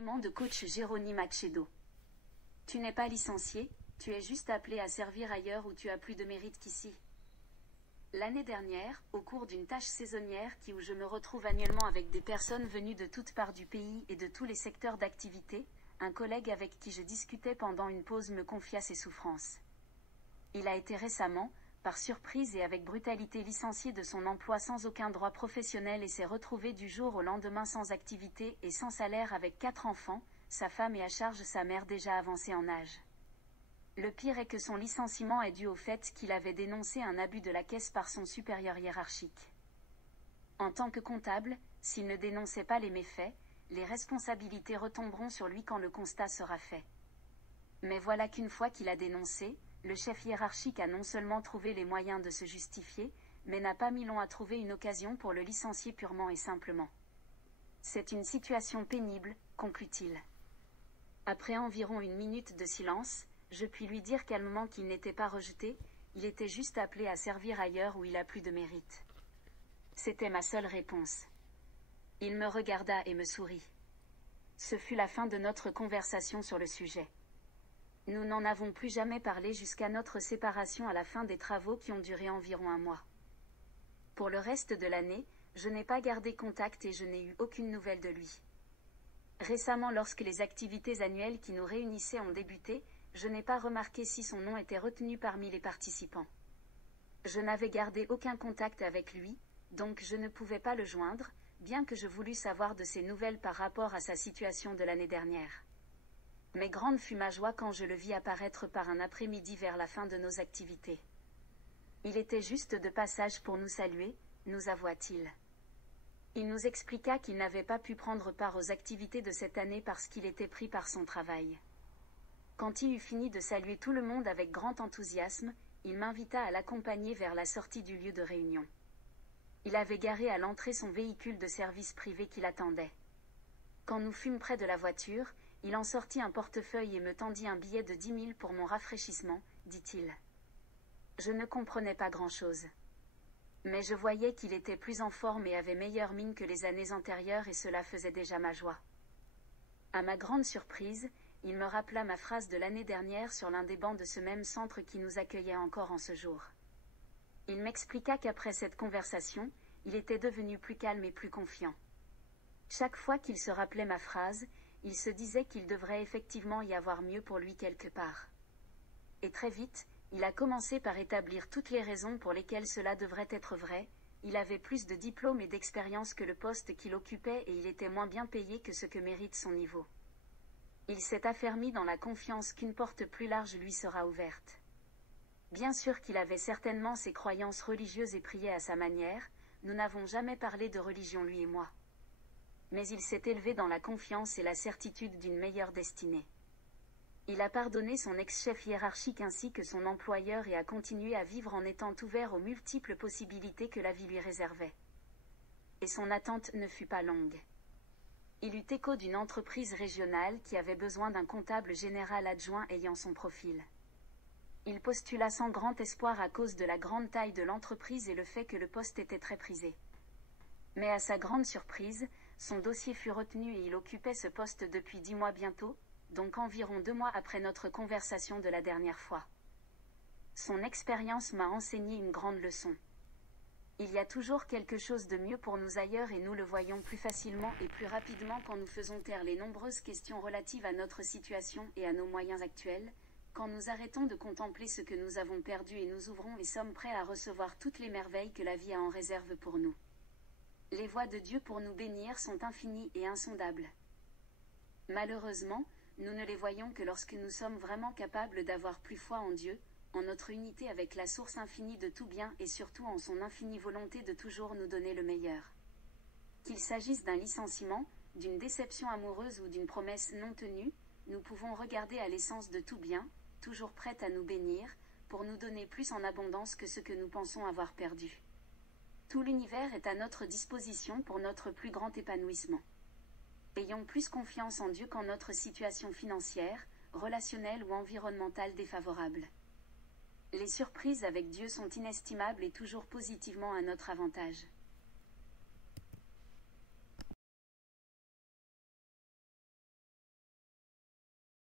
enseignements de coach Jérôme Machedo. Tu n'es pas licencié, tu es juste appelé à servir ailleurs où tu as plus de mérite qu'ici. L'année dernière, au cours d'une tâche saisonnière où je me retrouve annuellement avec des personnes venues de toutes parts du pays et de tous les secteurs d'activité, un collègue avec qui je discutais pendant une pause me confia ses souffrances. Il a été récemment, par surprise et avec brutalité licencié de son emploi sans aucun droit professionnel et s'est retrouvé du jour au lendemain sans activité et sans salaire avec 4 enfants, sa femme et à charge sa mère déjà avancée en âge. Le pire est que son licenciement est dû au fait qu'il avait dénoncé un abus de la caisse par son supérieur hiérarchique. En tant que comptable, s'il ne dénonçait pas les méfaits, les responsabilités retomberont sur lui quand le constat sera fait. Mais voilà qu'une fois qu'il a dénoncé, le chef hiérarchique a non seulement trouvé les moyens de se justifier, mais n'a pas mis long à trouver une occasion pour le licencier purement et simplement. C'est une situation pénible, conclut-il. Après environ une minute de silence, je puis lui dire calmement qu'il n'était pas rejeté, il était juste appelé à servir ailleurs où il a plus de mérite. C'était ma seule réponse. Il me regarda et me sourit. Ce fut la fin de notre conversation sur le sujet. Nous n'en avons plus jamais parlé jusqu'à notre séparation à la fin des travaux qui ont duré environ un mois. Pour le reste de l'année, je n'ai pas gardé contact et je n'ai eu aucune nouvelle de lui. Récemment, lorsque les activités annuelles qui nous réunissaient ont débuté, je n'ai pas remarqué si son nom était retenu parmi les participants. Je n'avais gardé aucun contact avec lui, donc je ne pouvais pas le joindre, bien que je voulus savoir de ses nouvelles par rapport à sa situation de l'année dernière. Mais grande fut ma joie quand je le vis apparaître par un après-midi vers la fin de nos activités. Il était juste de passage pour nous saluer, nous avoua-t-il. Il nous expliqua qu'il n'avait pas pu prendre part aux activités de cette année parce qu'il était pris par son travail. Quand il eut fini de saluer tout le monde avec grand enthousiasme, il m'invita à l'accompagner vers la sortie du lieu de réunion. Il avait garé à l'entrée son véhicule de service privé qui l'attendait. Quand nous fûmes près de la voiture, il en sortit un portefeuille et me tendit un billet de 10 000 pour mon rafraîchissement, dit-il. Je ne comprenais pas grand-chose. Mais je voyais qu'il était plus en forme et avait meilleure mine que les années antérieures et cela faisait déjà ma joie. À ma grande surprise, il me rappela ma phrase de l'année dernière sur l'un des bancs de ce même centre qui nous accueillait encore en ce jour. Il m'expliqua qu'après cette conversation, il était devenu plus calme et plus confiant. Chaque fois qu'il se rappelait ma phrase, il se disait qu'il devrait effectivement y avoir mieux pour lui quelque part. Et très vite, il a commencé par établir toutes les raisons pour lesquelles cela devrait être vrai. Il avait plus de diplômes et d'expérience que le poste qu'il occupait et il était moins bien payé que ce que mérite son niveau. Il s'est affermi dans la confiance qu'une porte plus large lui sera ouverte. Bien sûr qu'il avait certainement ses croyances religieuses et priait à sa manière, nous n'avons jamais parlé de religion lui et moi. Mais il s'est élevé dans la confiance et la certitude d'une meilleure destinée. Il a pardonné son ex-chef hiérarchique ainsi que son employeur et a continué à vivre en étant ouvert aux multiples possibilités que la vie lui réservait. Et son attente ne fut pas longue. Il eut écho d'une entreprise régionale qui avait besoin d'un comptable général adjoint ayant son profil. Il postula sans grand espoir à cause de la grande taille de l'entreprise et le fait que le poste était très prisé. Mais à sa grande surprise, son dossier fut retenu et il occupait ce poste depuis 10 mois bientôt, donc environ 2 mois après notre conversation de la dernière fois. Son expérience m'a enseigné une grande leçon. Il y a toujours quelque chose de mieux pour nous ailleurs et nous le voyons plus facilement et plus rapidement quand nous faisons taire les nombreuses questions relatives à notre situation et à nos moyens actuels, quand nous arrêtons de contempler ce que nous avons perdu et nous ouvrons et sommes prêts à recevoir toutes les merveilles que la vie a en réserve pour nous. Les voies de Dieu pour nous bénir sont infinies et insondables. Malheureusement, nous ne les voyons que lorsque nous sommes vraiment capables d'avoir plus foi en Dieu, en notre unité avec la source infinie de tout bien et surtout en son infinie volonté de toujours nous donner le meilleur. Qu'il s'agisse d'un licenciement, d'une déception amoureuse ou d'une promesse non tenue, nous pouvons regarder à l'essence de tout bien, toujours prête à nous bénir, pour nous donner plus en abondance que ce que nous pensons avoir perdu. Tout l'univers est à notre disposition pour notre plus grand épanouissement. Ayons plus confiance en Dieu qu'en notre situation financière, relationnelle ou environnementale défavorable. Les surprises avec Dieu sont inestimables et toujours positivement à notre avantage.